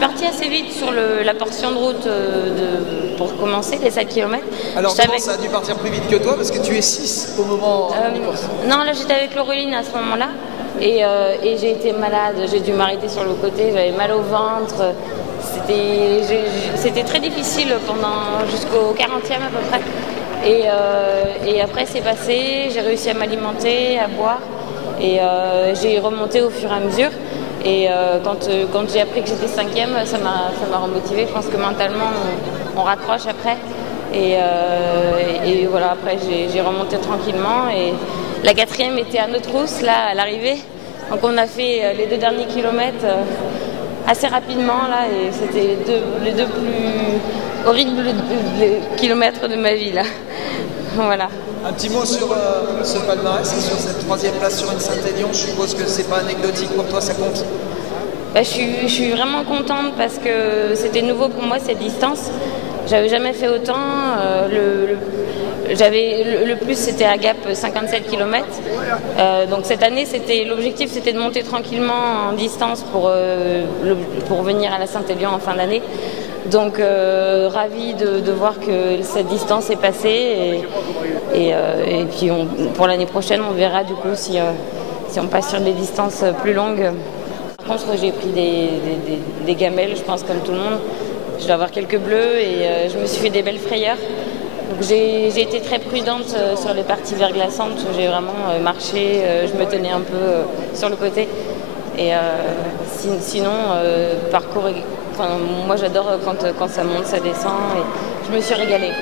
Parti assez vite sur la portion de route pour commencer les 7 km. Alors comment ça a dû partir plus vite que toi parce que tu es 6 au moment des courses? Non, là j'étais avec Laureline à ce moment-là et j'ai été malade, j'ai dû m'arrêter sur le côté, j'avais mal au ventre. C'était très difficile jusqu'au 40e à peu près. Et après c'est passé, j'ai réussi à m'alimenter, à boire et j'ai remonté au fur et à mesure. Et quand j'ai appris que j'étais 5e, ça m'a remotivée. Je pense que mentalement, on raccroche après. Et voilà, après, j'ai remonté tranquillement. Et la 4e était à Notrousses, là, à l'arrivée. Donc on a fait les 2 derniers kilomètres assez rapidement, là. Et c'était les deux plus horribles kilomètres de ma vie, là. Voilà. Un petit mot sur ce palmarès et sur cette 3e place sur une Saint-Élion. Je suppose que c'est pas anecdotique pour toi, ça compte? Je suis vraiment contente parce que c'était nouveau pour moi cette distance. J'avais jamais fait autant. Le plus c'était à Gap 57 km. Donc cette année l'objectif c'était de monter tranquillement en distance pour venir à la Saint-Élion en fin d'année. Donc ravi de voir que cette distance est passée et puis pour l'année prochaine on verra du coup si on passe sur des distances plus longues. Par contre j'ai pris des gamelles, je pense comme tout le monde. Je dois avoir quelques bleus et je me suis fait des belles frayeurs. Donc j'ai été très prudente sur les parties verglaçantes, j'ai vraiment marché, je me tenais un peu sur le côté. Et sinon, parcours, moi j'adore quand ça monte, ça descend et je me suis régalée.